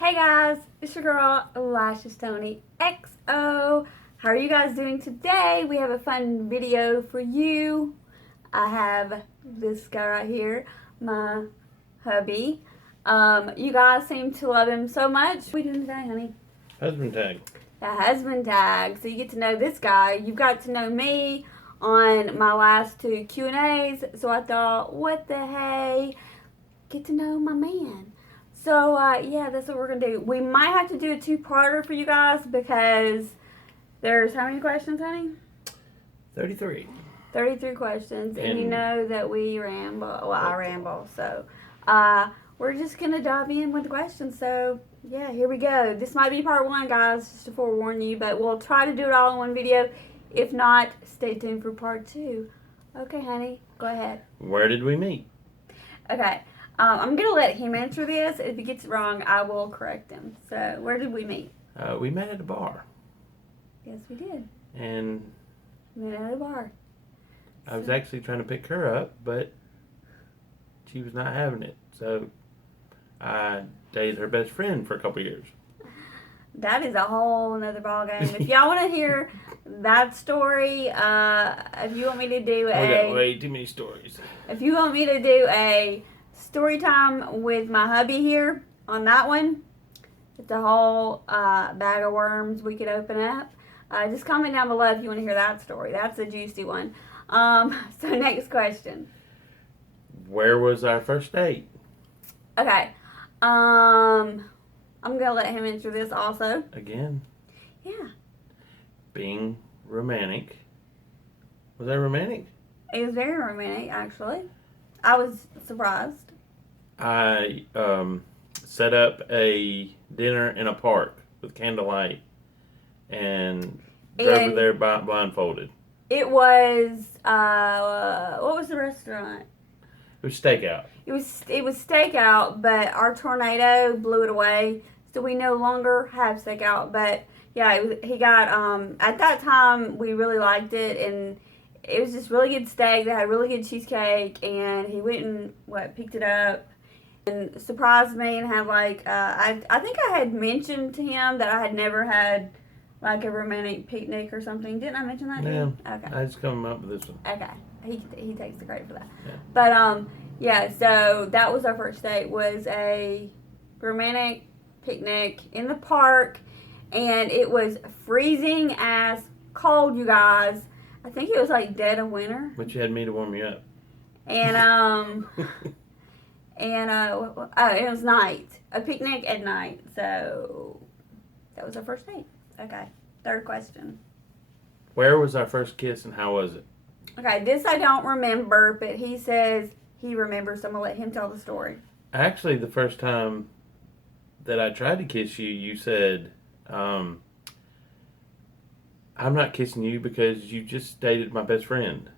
Hey guys, it's your girl, Lashes Tony XO. How are you guys doing today? We have a fun video for you. I have this guy right here, my hubby. You guys seem to love him so much. What are we doing today, honey? Husband tag. The husband tag. So you get to know this guy. You've got to know me on my last two Q&As. So I thought, what the hey? Get to know my man. So, yeah, that's what we're going to do. We might have to do a two-parter for you guys because there's how many questions, honey? 33. 33 questions. And you know that we ramble. Well, I ramble. So, we're just going to dive in with the questions. So, yeah, here we go. This might be part one, guys, just to forewarn you. But we'll try to do it all in one video. If not, stay tuned for part two. Okay, honey, go ahead. Where did we meet? Okay. I'm going to let him answer this. If he gets it wrong, I will correct him. So, where did we meet? We met at a bar. Yes, we did. And We met at a bar. I was actually trying to pick her up, but she was not having it. So I dated her best friend for a couple years. That is a whole nother ballgame. If y'all want to hear that story, if you want me to do We got way too many stories. If you want me to do a story time with my hubby here on that one, it's a whole bag of worms we could open up. Just comment down below if you want to hear that story. That's a juicy one. So next question. Where was our first date? Okay. I'm gonna let him answer this also. Again, Yeah. being romantic. Was that romantic? It was very romantic, actually. I was surprised. I set up a dinner in a park with candlelight and drove her there blindfolded. It was what was the restaurant? It was stakeout. It was stakeout, but our tornado blew it away, so we no longer have stakeout. But yeah, he got at that time we really liked it, and it was just really good steak. They had really good cheesecake, and he went and picked it up and surprised me and had like I think I had mentioned to him that I had never had like a romantic picnic or something. Didn't I mention that to him? Okay. I just come up with this one. Okay. He takes the credit for that. Yeah. But yeah, so that was our first date, was a romantic picnic in the park, and it was freezing as cold, you guys. I think it was like dead of winter. But you had me to warm you up. And it was night. A picnic at night. So that was our first date. Okay. Third question. Where was our first kiss and how was it? Okay, this I don't remember, but he says he remembers, so I'm going to let him tell the story. Actually, the first time that I tried to kiss you, you said, I'm not kissing you because you just dated my best friend.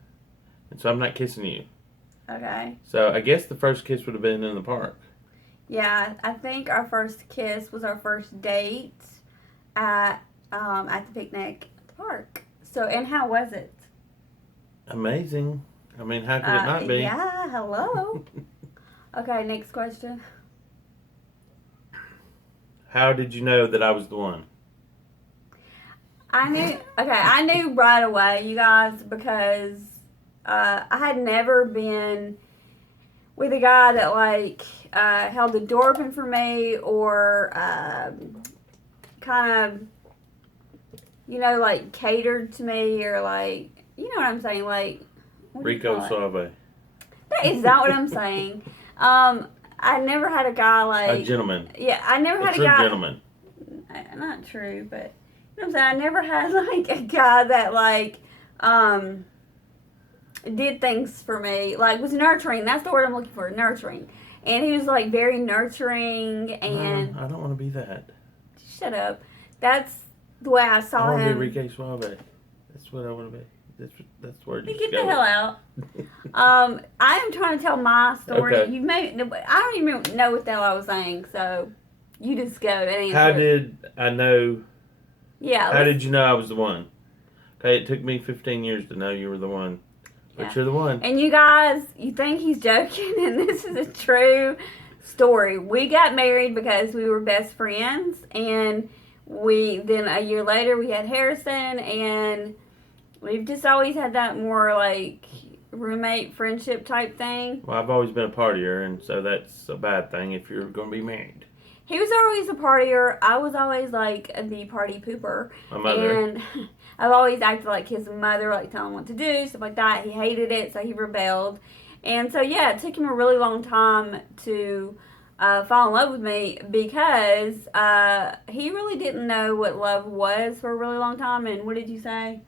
And so I'm not kissing you. Okay. So I guess the first kiss would have been in the park. Yeah, I think our first kiss was our first date at the picnic at the park. So, and how was it? Amazing. I mean, how could it not be? Yeah, hello. Okay, next question. How did you know that I was the one? I knew right away, you guys, because I had never been with a guy that like held the door open for me or kind of, like catered to me or like, you know what I'm saying, like Rico Suave. That is not what I'm saying. I never had a guy like A gentleman. Yeah, I never had a true guy. Gentleman. Not true, but you know what I'm saying. I never had like a guy that like did things for me, like was nurturing. That's the word I'm looking for, nurturing. And he was like very nurturing, and I don't want to be that. Shut up. That's the way I saw I want him. to be Enrique Suave. That's what I want to be. That's where you Get the hell out. I am trying to tell my story. Okay. I don't even know what the hell I was saying, so you just go and answer. How did I know? Yeah. How did you know I was the one? Okay, it took me 15 years to know you were the one. But you're the one. And you guys, you think he's joking, and this is true. story. We got married because we were best friends, and then a year later we had Harrison, and we've just always had that more like roommate friendship type thing. Well, I've always been a partier, and so that's a bad thing if you're going to be married. He was always a partier. I was always like the party pooper. My mother. And I've always acted like his mother, like telling him what to do, stuff like that. He hated it, so he rebelled. And so, yeah, it took him a really long time to fall in love with me because he really didn't know what love was for a really long time. And what did you say?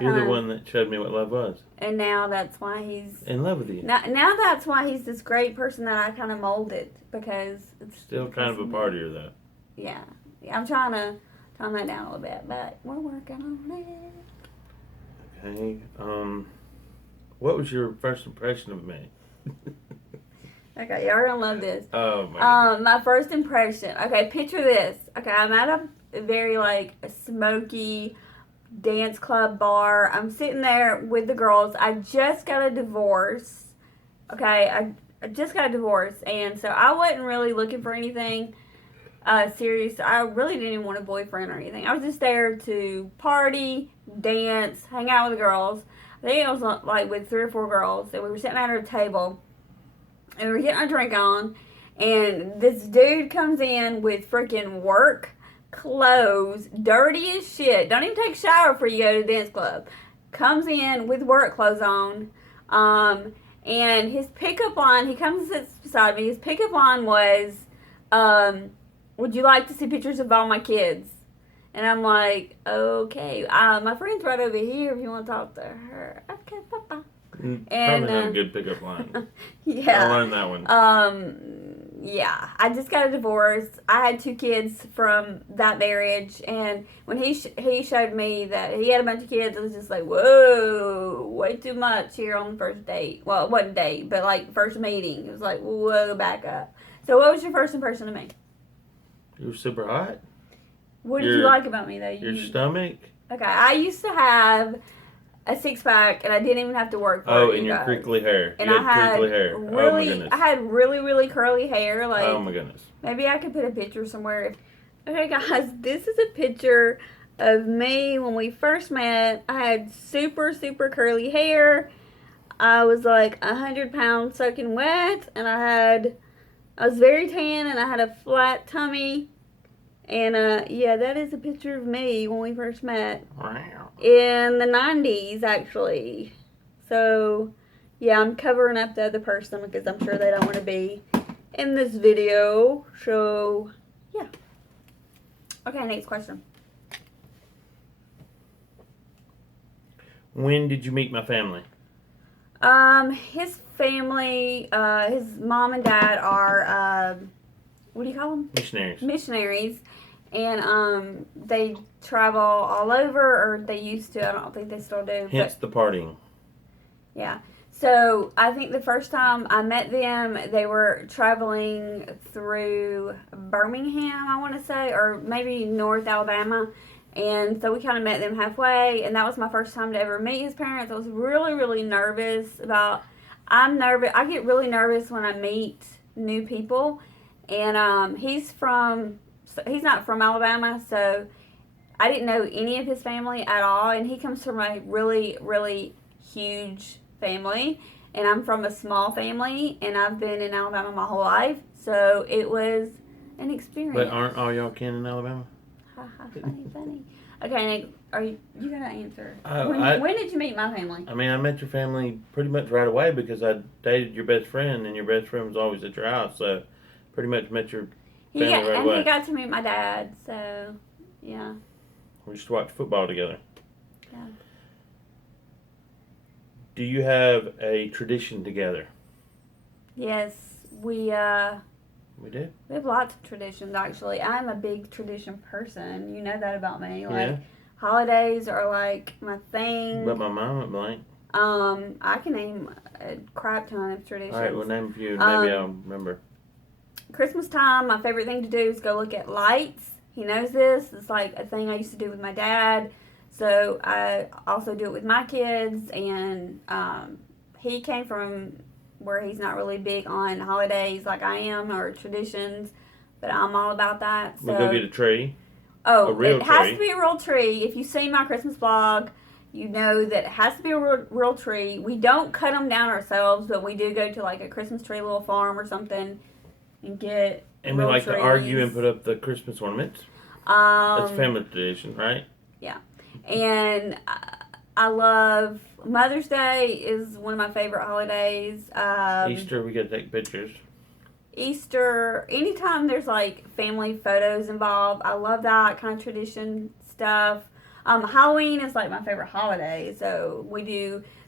You're the one that showed me what love was. And now that's why he's in love with you. Now that's why he's this great person that I kind of molded, because it's still kind of a partier though. Yeah, I'm trying to tone that down a little bit, but we're working on it. Okay. What was your first impression of me? Okay, y'all are gonna love this. Oh my. My first impression. Okay, picture this. Okay, I'm at a very like smoky dance club bar. I'm sitting there with the girls. I just got a divorce. Okay, I just got a divorce, and so I wasn't really looking for anything serious. I really didn't even want a boyfriend or anything. I was just there to party, dance, hang out with the girls. I think I was like with 3 or 4 girls, and we were sitting at our table, and we were getting our drink on, and this dude comes in with freaking work clothes, dirty as shit. Don't even take a shower before you go to the dance club. Comes in with work clothes on, and his pickup line, he comes and sits beside me. His pickup line was, would you like to see pictures of all my kids? And I'm like, okay, my friend's right over here if you want to talk to her. Okay, bye-bye. Probably not a good pickup line. Yeah. I learned that one. Yeah, I just got a divorce. I had 2 kids from that marriage, and when he showed me that he had a bunch of kids, it was just like, whoa, way too much here on the first date. Well, it wasn't date, but like first meeting. It was like, whoa, back up. So what was your first impression of me? You were super hot. What did you like about me, though? Your stomach. Okay, I used to have a 6-pack, and I didn't even have to work for it. Oh, and your crinkly hair. And you had crinkly hair. Really, oh my goodness. I had really, really curly hair. Like, oh my goodness. Maybe I could put a picture somewhere. Okay, guys, this is a picture of me when we first met. I had super, super curly hair. I was like 100 pounds soaking wet, and I was very tan, and I had a flat tummy. And, yeah, that is a picture of me when we first met. Wow. In the 90s, actually. So, yeah, I'm covering up the other person because I'm sure they don't want to be in this video. So, yeah. Okay, next question. When did you meet my family? His family, his mom and dad are, what do you call them? Missionaries. Missionaries. And they travel all over, or they used to. I don't think they still do. Hence the partying. Yeah. So I think the first time I met them, they were traveling through Birmingham, I want to say, or maybe North Alabama. And so we kind of met them halfway, and that was my first time to ever meet his parents. I was really, really nervous about. I'm nervous. I get really nervous when I meet new people, and he's not from Alabama, so I didn't know any of his family at all, and he comes from a really, really huge family, and I'm from a small family, and I've been in Alabama my whole life, so it was an experience. But aren't all y'all kin in Alabama? Ha ha, funny. Okay, Nick, are you gonna answer? Oh, when did you meet my family? I mean, I met your family pretty much right away because I dated your best friend, and your best friend was always at your house, so pretty much met your family right away. He got to meet my dad, so yeah. We used to watch football together. Yeah. Do you have a tradition together? Yes, we do? We have lots of traditions, actually. I'm a big tradition person. You know that about me. Like, yeah. Holidays are like my thing. But my mind went blank. I can name a crap ton of traditions. All right, well, name a few. Maybe I'll remember. Christmas time, my favorite thing to do is go look at lights. He knows this. It's like a thing I used to do with my dad. So I also do it with my kids. And he came from where he's not really big on holidays like I am or traditions, but I'm all about that. So we go get a tree. oh, a real it has tree. to be a real tree. If you see my Christmas vlog, you know that it has to be a real tree. We don't cut them down ourselves, but we do go to like a Christmas tree little farm or something and get. And we like to argue and put up the Christmas ornaments. That's family tradition, right? Yeah, and I love Mother's Day is one of my favorite holidays. Easter, we gotta take pictures. Easter, anytime there's like family photos involved, I love that kind of tradition stuff. Halloween is like my favorite holiday, so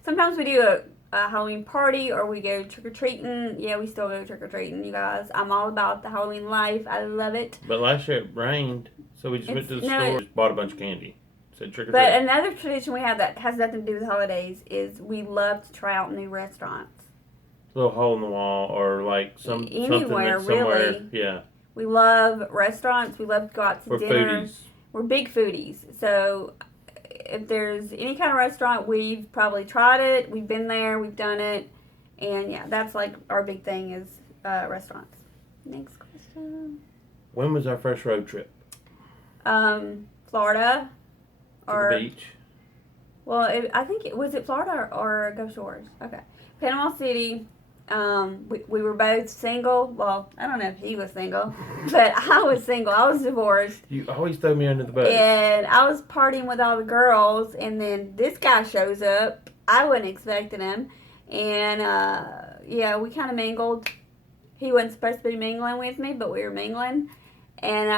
sometimes we do a Halloween party or we go trick-or-treating. Yeah, we still go trick-or-treating, you guys. I'm all about the Halloween life. I love it. But last year it rained, so we just went to the store and just bought a bunch of candy. Said trick or treat. But another tradition we have that has nothing to do with holidays is we love to try out new restaurants. Little hole in the wall or like Anywhere, something that's somewhere. really. Yeah. We love restaurants. We love to go out to We're dinner. foodies. We're big foodies. So if there's any kind of restaurant, we've probably tried it. We've been there. We've done it. And yeah, that's like our big thing is restaurants. Next question. When was our first road trip? Florida. To the beach. Well, I think was it Florida or Gulf Shores? Okay. Panama City. We were both single. Well, I don't know if he was single, but I was single. I was divorced. You always throw me under the bus. And I was partying with all the girls, and then this guy shows up. I wasn't expecting him. And, yeah, we kind of mingled. He wasn't supposed to be mingling with me, but we were mingling. And,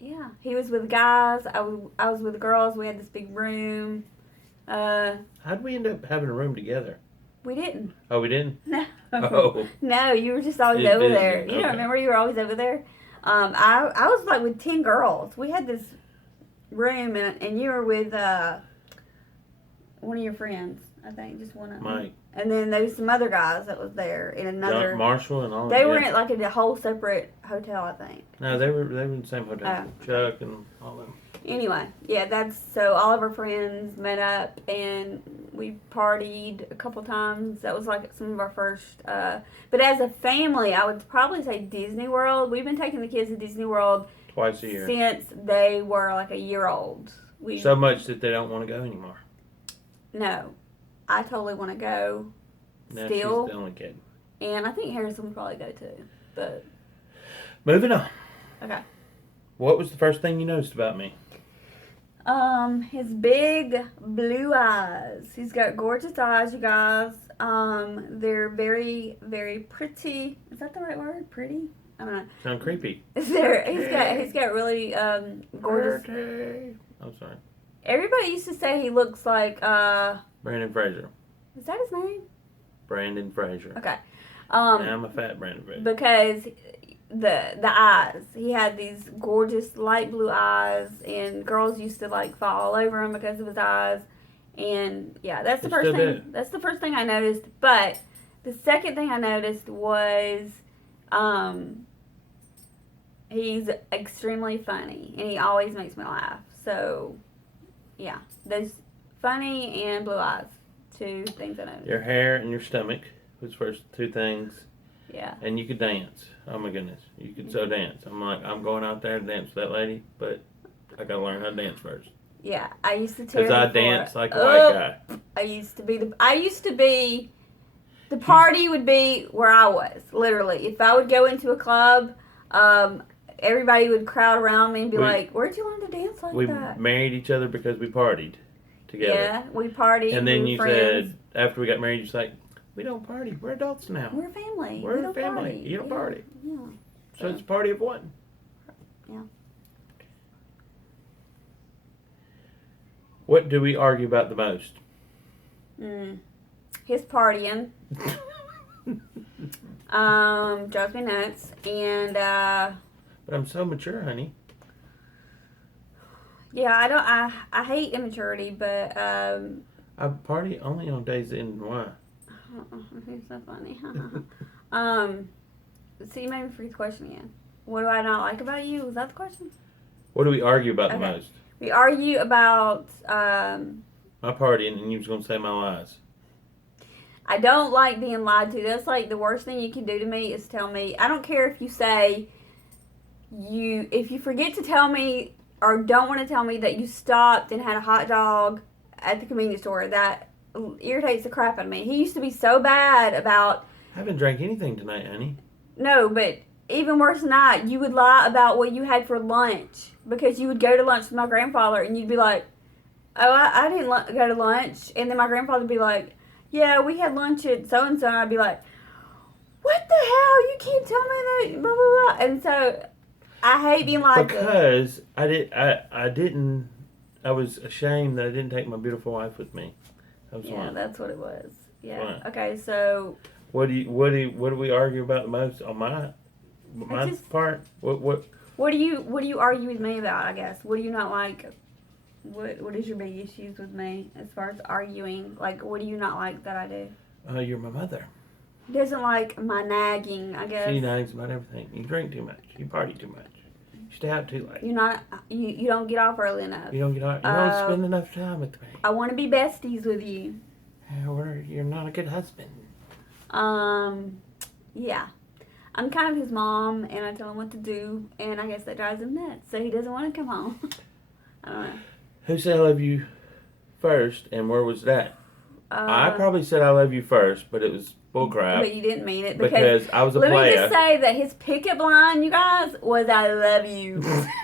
yeah, he was with guys. I was with the girls. We had this big room. How'd we end up having a room together? We didn't. Oh, we didn't? No. Oh. No, you were just always over there. You don't remember you were always over there? I was like with 10 girls. We had this room, and you were with one of your friends, I think, just one of them. Mike. And then there was some other guys that was there in another. Marshall and all. They were in like a whole separate hotel, I think. No, they were in the same hotel. Chuck and all them. Anyway, yeah, so all of our friends met up and we partied a couple times. That was like some of our first. But as a family, I would probably say Disney World. We've been taking the kids to Disney World twice a year since they were like a year old. So much that they don't want to go anymore. No, I totally want to go. Now Still, she's the only kid. And I think Harrison would probably go too. But moving on. Okay. What was the first thing you noticed about me? His big blue eyes. He's got gorgeous eyes, you guys. They're very, very pretty. Is that the right word? Pretty? I don't know. Sound creepy. He's got really gorgeous. I'm sorry. Everybody used to say he looks like Brandon Fraser. Is that his name? Brandon Fraser. Okay. Now I'm a fat Brandon Fraser. Because the eyes. He had these gorgeous light blue eyes, and girls used to like fall all over him because of his eyes. And yeah, that's the first thing. That's the first thing I noticed. But the second thing I noticed was, he's extremely funny, and he always makes me laugh. So, yeah, those funny and blue eyes, two things I noticed. Your hair and your stomach was first two things. Yeah. And you could dance. Oh my goodness. You could so dance. I'm going out there to dance with that lady, but I gotta learn how to dance first. Yeah, I used to tear. Because I dance like a white guy. I used to be, the party would be where I was, literally. If I would go into a club, everybody would crowd around me and be like, where'd you learn to dance like that? We married each other because we partied together. Yeah, we partied. And then you friends. said, after we got married, you're like, we don't party. We're adults now. We're a family. We're a family. Party. You don't party. Yeah. So it's a party of one. Yeah. What do we argue about the most? His partying. Drives me nuts. And, but I'm so mature, honey. Yeah, I hate immaturity, but, I party only on days that end in Y. He's so funny. So you made me forget the question again. What do I not like about you? Was that the question? What do we argue about the most? We argue about my partying, and you was going to say my lies. I don't like being lied to. That's like the worst thing you can do to me is tell me. I don't care if you say if you forget to tell me or don't want to tell me that you stopped and had a hot dog at the convenience store. That irritates the crap out of me. He used to be so bad about. I haven't drank anything tonight, honey. No, but even worse than that, you would lie about what you had for lunch because you would go to lunch with my grandfather and you'd be like, oh, I didn't go to lunch. And then my grandfather would be like, yeah, we had lunch at so-and-so. And I'd be like, what the hell? You can't tell me that, blah, blah, blah. And so I hate being lied to. Because I was ashamed that I didn't take my beautiful wife with me. That was why. That's what it was. Yeah. Why? Okay, so. What do we argue about the most on my part? What do you argue with me about? I guess. What do you not like? What is your big issues with me as far as arguing? Like, what do you not like that I do? You're my mother. He doesn't like my nagging. I guess. She nags about everything. You drink too much. You party too much. You stay out too late. You don't get off early enough. You don't get off. You don't spend enough time with me. I want to be besties with you. You're not a good husband. Yeah. I'm kind of his mom, and I tell him what to do, and I guess that drives him nuts, so he doesn't want to come home. I don't know. Who said I love you first, and where was that? I probably said I love you first, but it was bullcrap. But you didn't mean it because I was a player. Let me just say that his pickup line, you guys, was "I love you."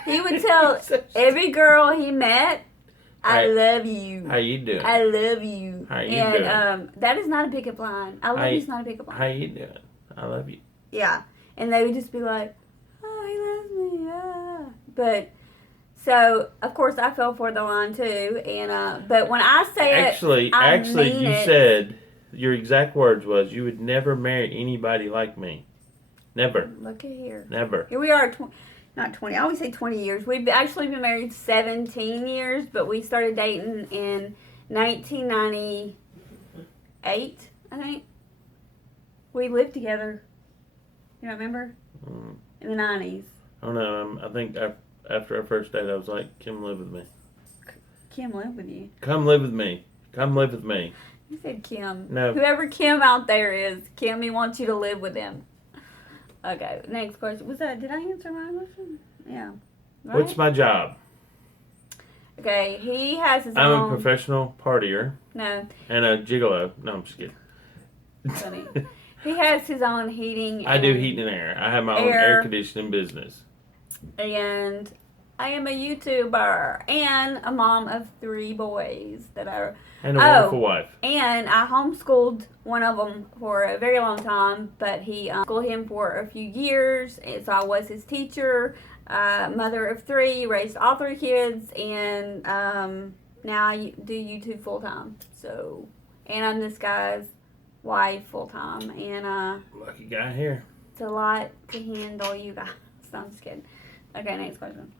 He would tell every girl he met, "I love you." How you doing? I love you. How you doing? That is not a pickup line. I love you is not a pickup line. How you doing? I love you. Yeah, and they would just be like, "Oh, he loves me." Yeah, but. So of course I fell for the line too, and but when I say actually, you said your exact words was you would never marry anybody like me, never. Look at here, never. Here we are, not 20. I always say 20 years. We've actually been married 17 years, but we started dating in 1998. I think we lived together. You don't remember? In the 90s. Oh no, I think after our first date, I was like, "Come live with me." Kim live with you. Come live with me. Come live with me. You said Kim. No. Whoever Kim out there is, Kim, he wants you to live with him. Okay, next question. Did I answer my question? Yeah. Right? What's my job? Okay, he has his I'm own. a professional partier. No. And a gigolo. No, I'm just kidding. Funny. He has his own heating. I do heating and air. I have my own air conditioning business. And I am a YouTuber and a mom of 3 boys that are. And a wonderful wife. And I homeschooled one of them for a very long time, but he schooled him for a few years, and so I was his teacher. Mother of 3, raised all 3 kids, and now I do YouTube full time. So, and I'm this guy's wife full time, and lucky guy here. It's a lot to handle, you guys. So I'm just kidding. Okay, next question.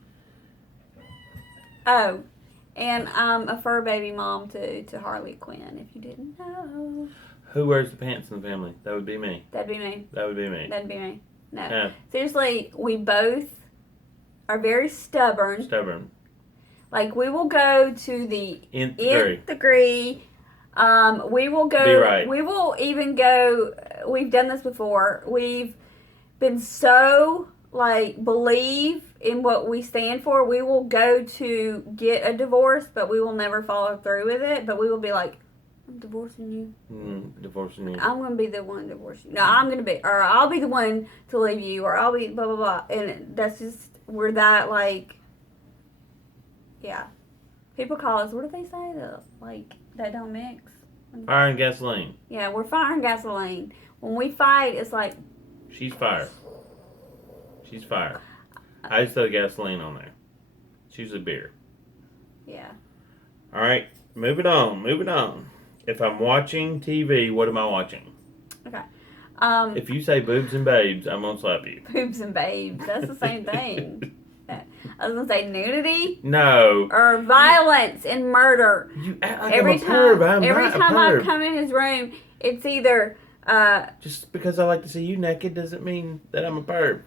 Oh, and I'm a fur baby mom to Harley Quinn, if you didn't know. Who wears the pants in the family? That would be me. That'd be me. That would be me. That'd be me. No. Yeah. Seriously, we both are very stubborn. Stubborn. Like, we will go to the nth degree. We will go. Be right. We will even go. We've done this before. We've been so, believe in what we stand for. We will go to get a divorce, but we will never follow through with it. But we will be like, I'm divorcing you. Divorcing you. I'm going to be the one divorcing you. No, I'm going to be, or I'll be the one to leave you, or I'll be blah, blah, blah. And that's just, we're that, yeah. People call us, what do they say? That don't mix. Fire and gasoline. Yeah, we're fire and gasoline. When we fight, it's like. She's fire. She's fire. I just throw gasoline on there. She's a beer. Yeah. All right, moving on. If I'm watching TV, what am I watching? Okay. If you say boobs and babes, I'm going to slap you. Boobs and babes. That's the same thing. I was going to say nudity. No. Or violence and murder. You act like every time I come in his room, it's either... just because I like to see you naked doesn't mean that I'm a perv.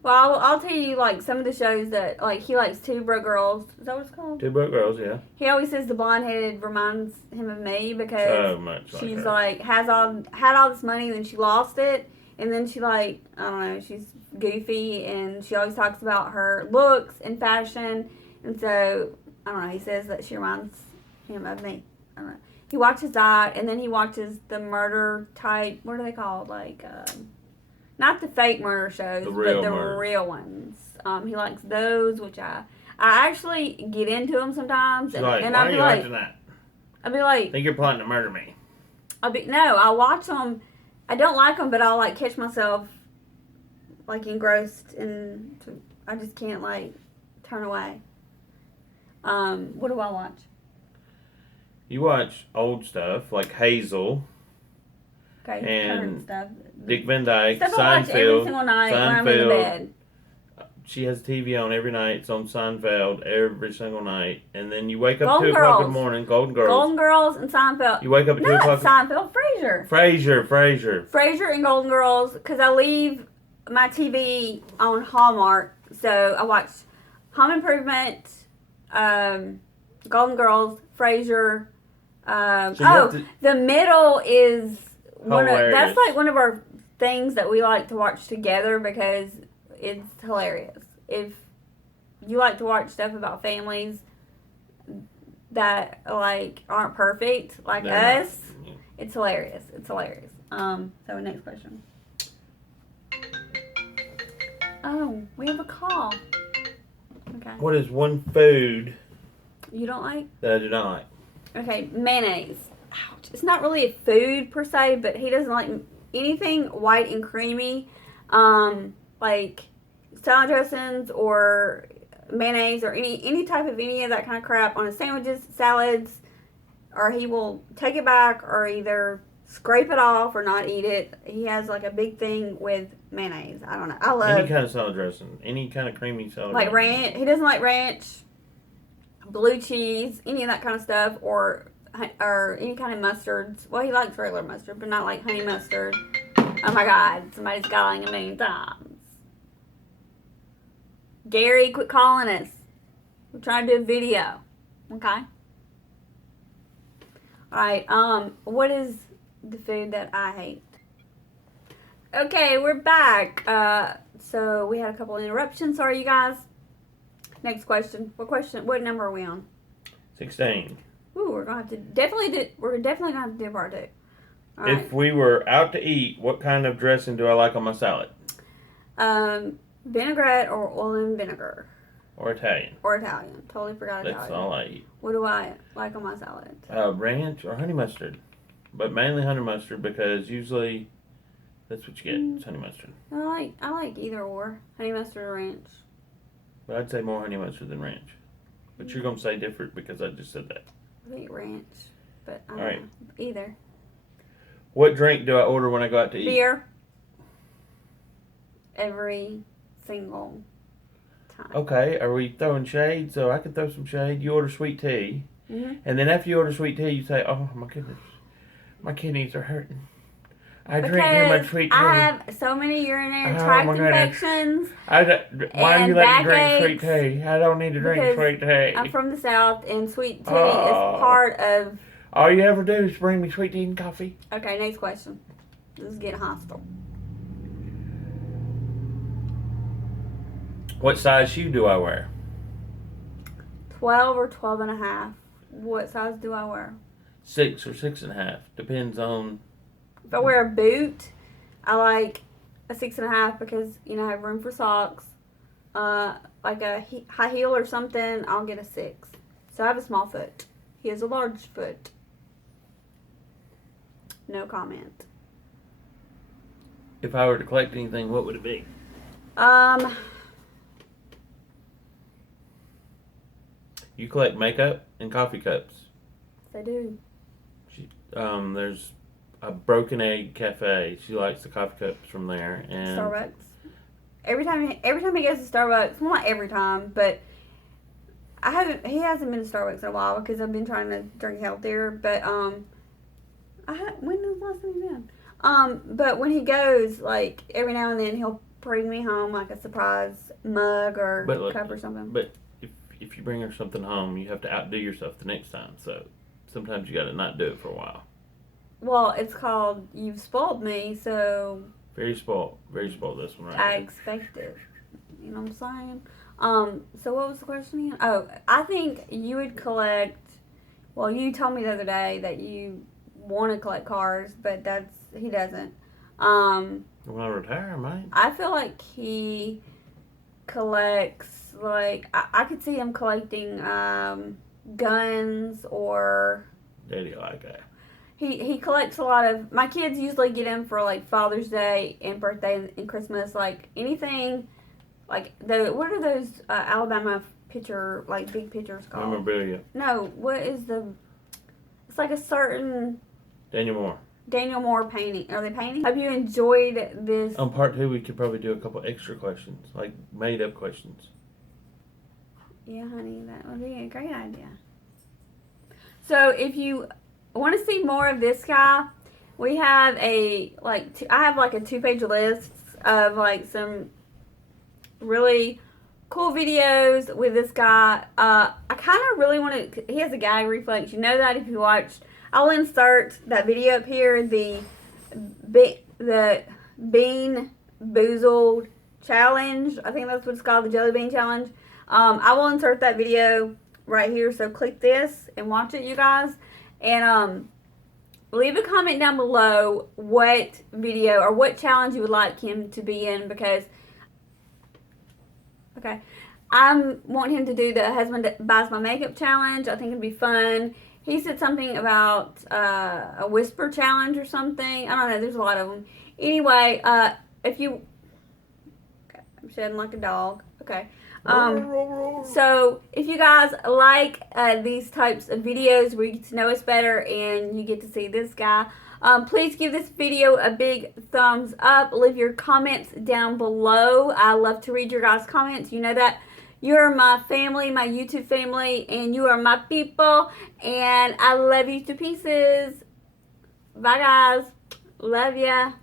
Well, I'll tell you, like, some of the shows that, like, he likes Two Broke Girls. Is that what it's called? Two Broke Girls, yeah. He always says the blonde-headed reminds him of me because So much like she's, her. like, had all this money, then she lost it, and then she, like, I don't know, she's goofy, and she always talks about her looks and fashion, and so, I don't know, he says that she reminds him of me. I don't know. He watches that, and then he watches the murder type, what are they called? Like, not the fake murder shows, but the real ones. He likes those, which I actually get into them sometimes. And why are you watching that? I'll be like, I think you're plotting to murder me. I'll watch them. I don't like them, but I'll like catch myself like engrossed, and I just can't like turn away. What do I watch? You watch old stuff like Hazel. Okay, and current stuff. Dick Van Dyke, Stuff Seinfeld. I watch every single night when I'm in the bed. She has TV on every night. It's on Seinfeld every single night. And then you wake up Golden 2 o'clock in the Girls. morning. Golden Girls. Golden Girls and Seinfeld. You wake up at 2 o'clock. Not Seinfeld, Frasier. Frasier and Golden Girls, because I leave my TV on Hallmark. So I watch Home Improvement, Golden Girls, Frasier. The middle is that's like one of our things that we like to watch together because it's hilarious. If you like to watch stuff about families that like aren't perfect like us, it's hilarious. So next question. Oh, we have a call. Okay. What is one food you don't like? that I do not like? Okay, mayonnaise. Ouch. It's not really a food per se, but he doesn't like anything white and creamy, like salad dressings or mayonnaise or any type of any of that kind of crap on his sandwiches, salads, or he will take it back or either scrape it off or not eat it. He has like a big thing with mayonnaise. I don't know. I love any kind of salad dressing, any kind of creamy salad. Like ranch. He doesn't like ranch, blue cheese, any of that kind of stuff, or any kind of mustards. Well, he likes regular mustard, but not like honey mustard. Oh my God, somebody's calling a million times. Gary, quit calling us. We're trying to do a video. Okay? Alright, what is the food that I hate? Okay, we're back. So we had a couple of interruptions. Sorry, you guys. Next question. What number are we on? 16. Ooh, we're gonna have to we're definitely gonna have to do part 2. All right. If we were out to eat, what kind of dressing do I like on my salad? Vinaigrette or oil and vinegar. Or Italian. Totally forgot Italian. That's all I eat. What do I like on my salad? Ranch or honey mustard. But mainly honey mustard because usually that's what you get. It's honey mustard. I like either or. Honey mustard or ranch. But I'd say more honey mustard than ranch. But you're going to say different because I just said that. I think ranch. But I don't All right. know. Either. What drink do I order when I go out to eat? Beer. Every single time. Okay, are we throwing shade? So I can throw some shade. You order sweet tea. Mm-hmm. And then after you order sweet tea, you say, oh my goodness, my kidneys are hurting. I drink too much sweet tea. I have so many urinary tract infections. Why are you letting me drink sweet tea? I don't need to drink sweet tea. I'm from the South, and sweet tea is part of... All you ever do is bring me sweet tea and coffee. Okay, next question. This is getting hostile. What size shoe do I wear? 12 or 12 and a half. What size do I wear? 6 or 6.5. Depends on... If I wear a boot, I like a 6.5 because, I have room for socks. Like a high heel or something, I'll get a 6. So I have a small foot. He has a large foot. No comment. If I were to collect anything, what would it be? You collect makeup and coffee cups. I do. There's a Broken Egg Cafe. She likes the coffee cups from there. And Starbucks. Every time he goes to Starbucks, well, not every time, but he hasn't been to Starbucks in a while because I've been trying to drink healthier. But when was the last time he's been? But when he goes, like every now and then he'll bring me home like a surprise mug or cup or something. But if you bring her something home, you have to outdo yourself the next time. So sometimes you got to not do it for a while. Well, it's called You've Spoiled Me, so... Very spoiled this one right I here. expect it. You know what I'm saying? So what was the question again? Oh, I think you would collect... Well, you told me the other day that you want to collect cars, but he doesn't. When I retire, I might. I feel like he collects, like, I could see him collecting guns or... Daddy like that. He collects a lot of... My kids usually get him for, like, Father's Day and birthday and Christmas. Like, anything... Like, what are those Alabama picture... Like, big pictures called? Memorabilia. No, what is the... It's like a certain... Daniel Moore painting. Are they painting? Have you enjoyed this? On part 2, we could probably do a couple extra questions. Like, made-up questions. Yeah, honey. That would be a great idea. So, if you... want to see more of this guy, we have I have like a 2-page list of like some really cool videos with this guy. I kind of really want to, he has a gag reflex, you know that if you watch, I'll insert that video up here, the Bean Boozled Challenge, I think that's what it's called, the Jelly Bean Challenge. I will insert that video right here, so click this and watch it, you guys. And leave a comment down below what video or what challenge you would like him to be in, because I want him to do the husband that buys my makeup challenge. I think it'd be fun. He said something about a whisper challenge or something. I don't know. There's a lot of them. Anyway, if you... Okay, I'm shedding like a dog. Okay. So if you guys like these types of videos where you get to know us better and you get to see this guy, please give this video a big thumbs up. Leave your comments down below. I love to read your guys' comments. You know that. You're my family, my YouTube family, and you are my people, and I love you to pieces. Bye, guys. Love ya.